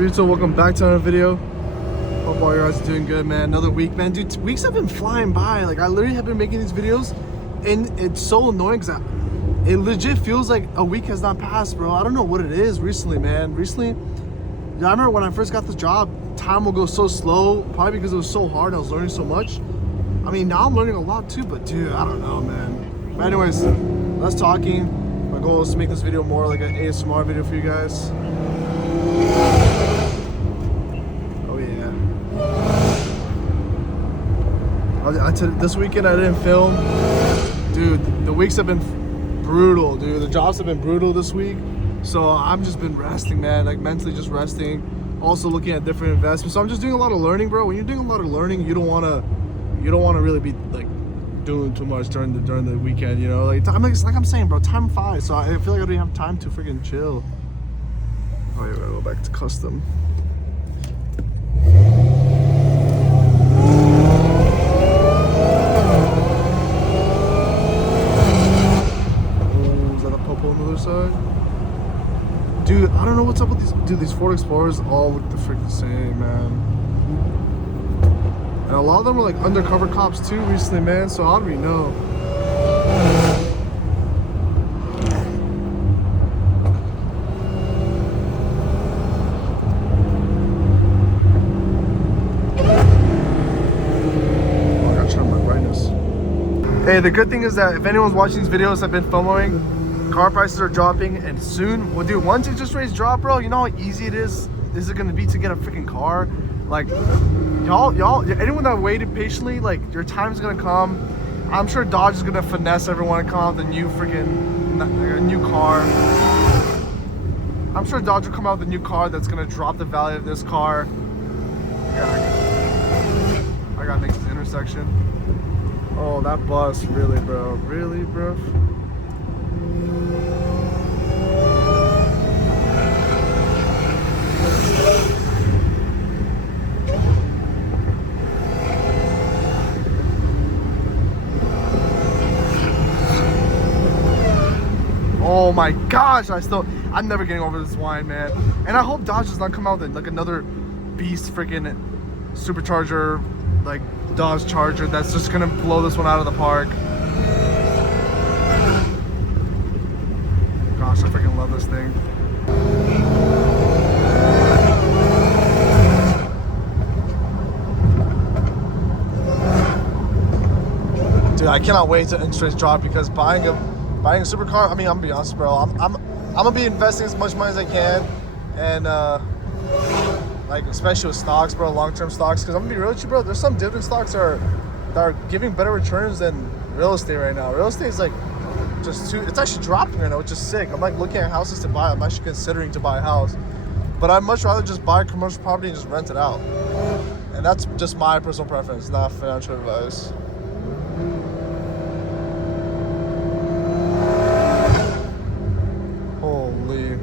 YouTube? Welcome back to another video. Hope all you guys are doing good, man. Another week, man. Dude, weeks have been flying by. Like, I literally have been making these videos, and it's so annoying because it legit feels like a week has not passed, bro. I don't know what it is recently, man. Recently, I remember when I first got this job, time will go so slow, probably because it was so hard and I was learning so much. I mean, now I'm learning a lot too, but dude, I don't know, man. But anyways, less talking. My goal is to make this video more like an ASMR video for you guys. Oh yeah. This weekend I didn't film. Dude, the weeks have been brutal, dude. The jobs have been brutal this week. So I've just been resting, man. Like mentally just resting. Also looking at different investments. So I'm just doing a lot of learning, bro. When you're doing a lot of learning, you don't wanna really be like doing too much during the weekend, you know? Like I'm saying, bro, time flies. So I feel like I don't have time to freaking chill. Oh yeah, gotta go back to custom. Oh, is that a popo on the other side? Dude, I don't know what's up with these. Dude, these Ford Explorers all look the frick the same, man. And a lot of them are like undercover cops too recently, man. So I don't really know. Hey, the good thing is that if anyone's watching these videos I've been filming, car prices are dropping, and soon, well, dude, once interest rates drop, bro, you know how easy it is gonna be to get a freaking car? Like, y'all, anyone that waited patiently, like, your time's gonna come. I'm sure Dodge is gonna finesse everyone and come out with a new freaking, like, a new car. I'm sure Dodge will come out with a new car that's gonna drop the value of this car. I gotta make this intersection. Oh, that bus, really, bro? Really, bro? Oh my gosh, I'm never getting over this Whine, man. And I hope Dodge does not come out with like another beast freaking supercharger, like Dodge Charger that's just gonna blow this one out of the park. Gosh, I freaking love this thing. Dude, I cannot wait to interest rates drop because buying a supercar, I mean, I'm gonna be honest, bro. I'm gonna be investing as much money as I can, and like especially with stocks, bro, long-term stocks. Because I'm gonna be real with you, bro. There's some dividend stocks that are giving better returns than real estate right now. Real estate is like it's actually dropping right now, which is sick. I'm like looking at houses to buy. I'm actually considering to buy a house, but I'd much rather just buy a commercial property and just rent it out. And that's just my personal preference, not financial advice. Holy.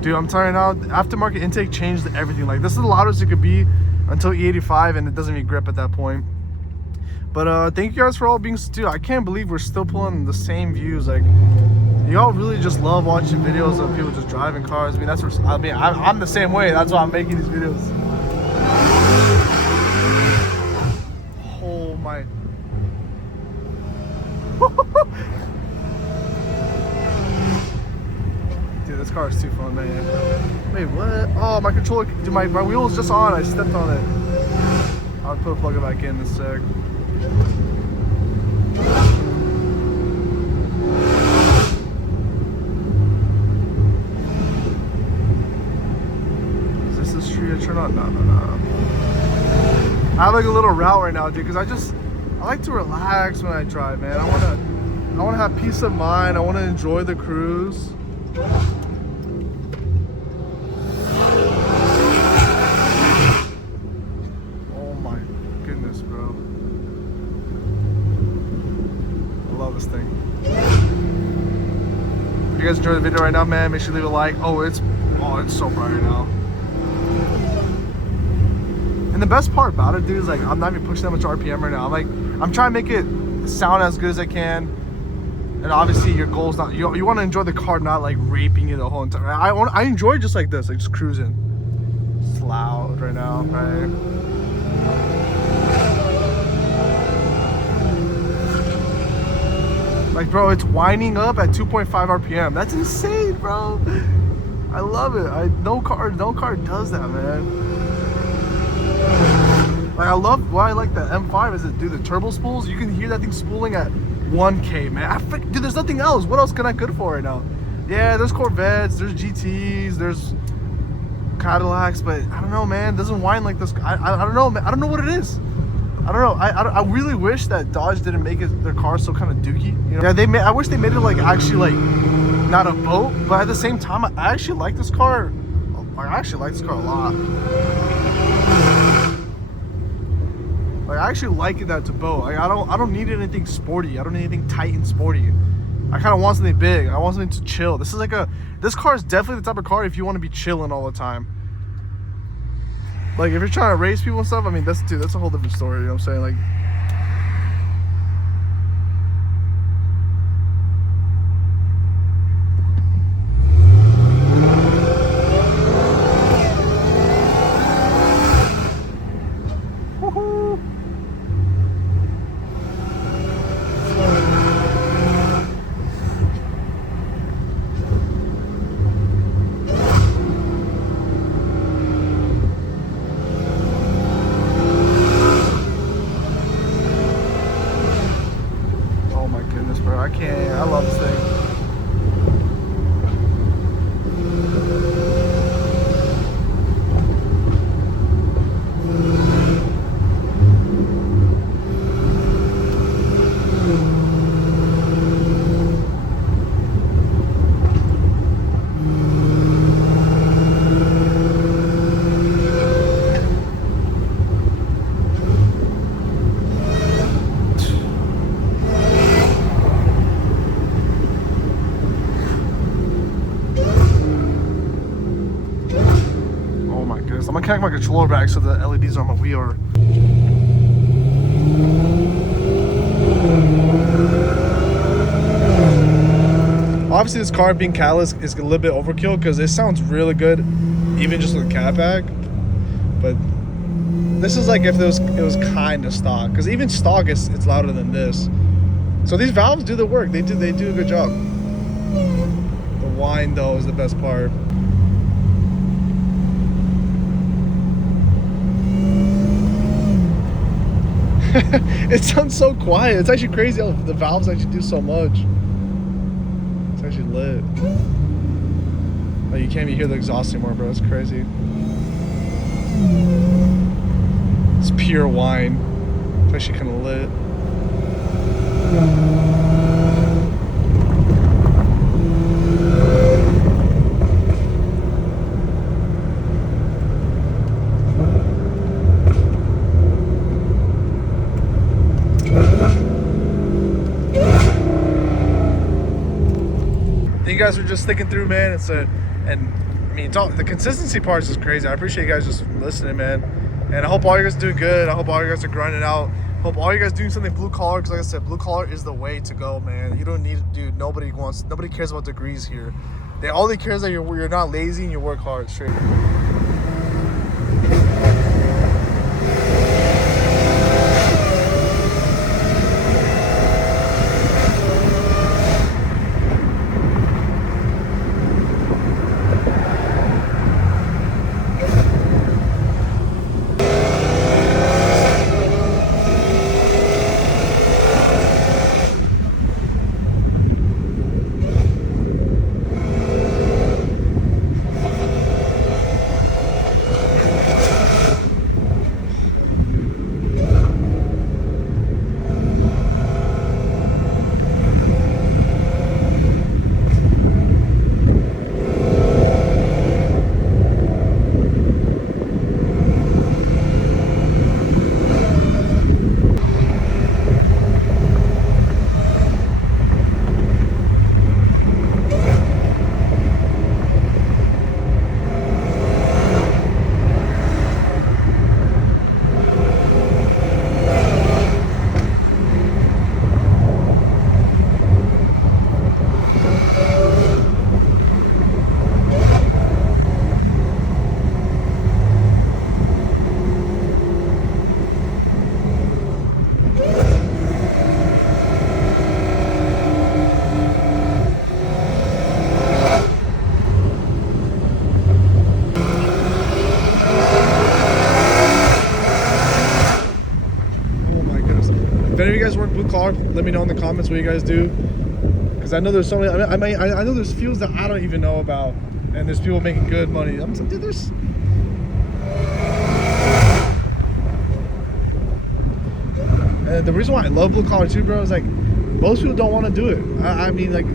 Dude, I'm telling you now, aftermarket intake changed everything. Like, this is the loudest it could be until E85, and it doesn't even grip at that point. But thank you guys for all being, dude, I can't believe we're still pulling the same views. Like, y'all really just love watching videos of people just driving cars. I mean, I'm the same way. That's why I'm making these videos. Oh my. Dude, this car is too fun, man. Wait, what? Oh, my controller, dude, my wheel was just on. I stepped on it. I'll put a plug it back in a sec. Is this the street I turn on? No. I have like a little route right now, dude, because I like to relax when I drive, man. I wanna have peace of mind. I wanna enjoy the cruise. Oh my goodness, bro. I love this thing. If you guys enjoy the video right now, man, make sure you leave a like. Oh, it's so bright right now. And the best part about it, dude, is like I'm not even pushing that much RPM right now. I'm trying to make it sound as good as I can. And obviously your goal is not, you want to enjoy the car, not like raping it the whole entire. I enjoy just like this, like just cruising. It's loud right now, right? Like, bro, it's winding up at 2.5 RPM. That's insane, bro. I love it. No car does that, man. Like, I love why I like the M5 is it, dude, the turbo spools. You can hear that thing spooling at 1K, man. Dude, there's nothing else. What else can I good for right now? Yeah, there's Corvettes, there's GTs, there's Cadillacs, but I don't know, man. It doesn't whine like this. I don't know, man. I don't know what it is. I don't know. I really wish that Dodge didn't make their car so kind of dookie. You know? Yeah, I wish they made it like actually like not a boat, but at the same time, I actually like this car. I actually like this car a lot. Like, I actually like it that it's a boat. Like, I don't need anything sporty. I don't need anything tight and sporty. I kind of want something big. I want something to chill. This car is definitely the type of car if you want to be chilling all the time. Like, if you're trying to race people and stuff, I mean, that's a whole different story, you know what I'm saying? Like, I love this thing. I'm gonna connect my controller back so the LEDs on my wheel are. Obviously, this car being catalyst is a little bit overkill because it sounds really good, even just with the cat back. But this is like if it was kind of stock, because even stock it's louder than this. So these valves do the work. They do a good job. The whine though is the best part. It sounds so quiet. It's actually crazy how the valves actually do so much. It's actually lit. Oh, you can't even hear the exhaust anymore, bro. It's crazy. It's pure whine. It's actually kind of lit. You guys are just sticking through, man. And I mean, the consistency part is just crazy. I appreciate you guys just listening, man. And I hope all you guys are doing good. I hope all you guys are grinding out. I hope all you guys doing something blue collar, because like I said, blue collar is the way to go, man. You don't need to do. Nobody cares about degrees here. All they care is that you're not lazy and you work hard. Straight. any of you guys work blue collar, let me know in the comments what you guys do. Because I know there's so many. I know there's fields that I don't even know about, and there's people making good money. I'm saying, dude, there's. And the reason why I love blue collar too, bro, is like most people don't want to do it. I mean, like,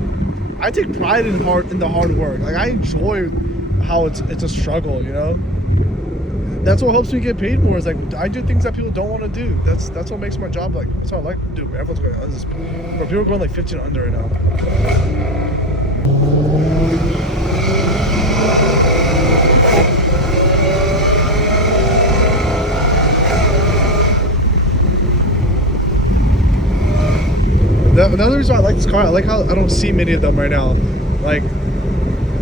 I take pride in the hard work. Like, I enjoy how it's a struggle, you know. That's what helps me get paid more. Is like I do things that people don't want to do. That's what makes my job like. That's what I like to do. Everyone's going under this. But people are going like 15 under right now. Another reason why I like this car, I like how I don't see many of them right now. Like,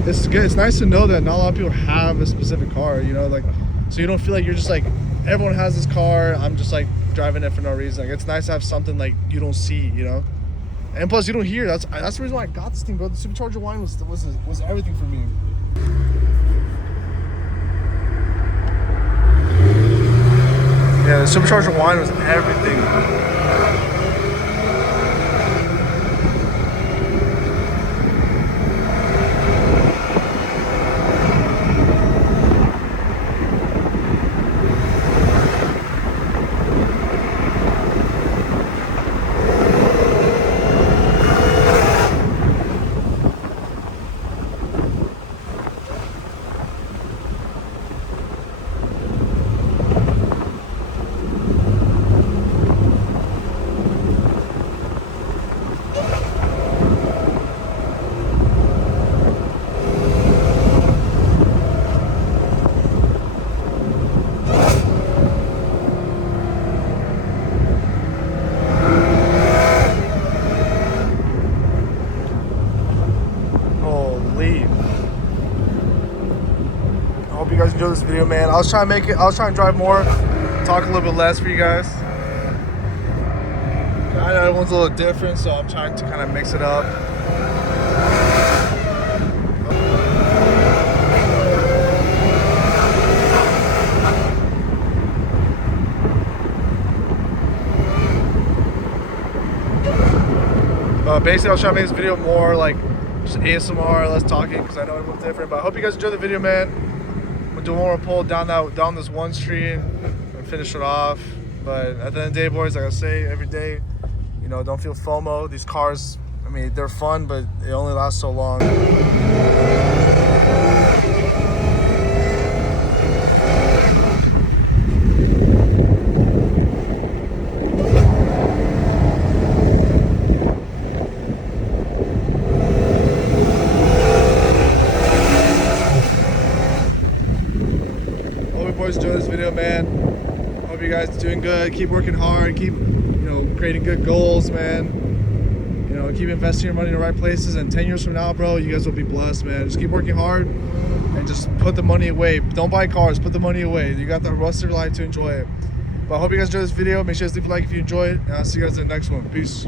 it's good. It's nice to know that not a lot of people have a specific car, you know, like, so you don't feel like you're just like, everyone has this car, I'm just like driving it for no reason. Like, it's nice to have something like you don't see, you know, and plus you don't hear. That's the reason why I got this thing, bro. The supercharger Whine was everything for me. Yeah, the supercharger Whine was everything. I hope you guys enjoyed this video, man. I was trying to drive more, talk a little bit less for you guys. I know everyone's a little different, so I'm trying to kind of mix it up. Basically, I was trying to make this video more like just ASMR, less talking, because I know everyone's different. But I hope you guys enjoyed the video, man. I'm gonna do one more pull down this one street and finish it off. But at the end of the day, boys, like I say every day, you know, don't feel FOMO. These cars, I mean, they're fun, but they only last so long. Boys, enjoy this video, man. Hope you guys are doing good. Keep working hard. Keep, you know, creating good goals, man. You know, keep investing your money in the right places. And 10 years from now, bro, you guys will be blessed, man. Just keep working hard and just put the money away. Don't buy cars. Put the money away. You got the rest of your life to enjoy it. But I hope you guys enjoy this video. Make sure to leave a like if you enjoy it. And I'll see you guys in the next one. Peace.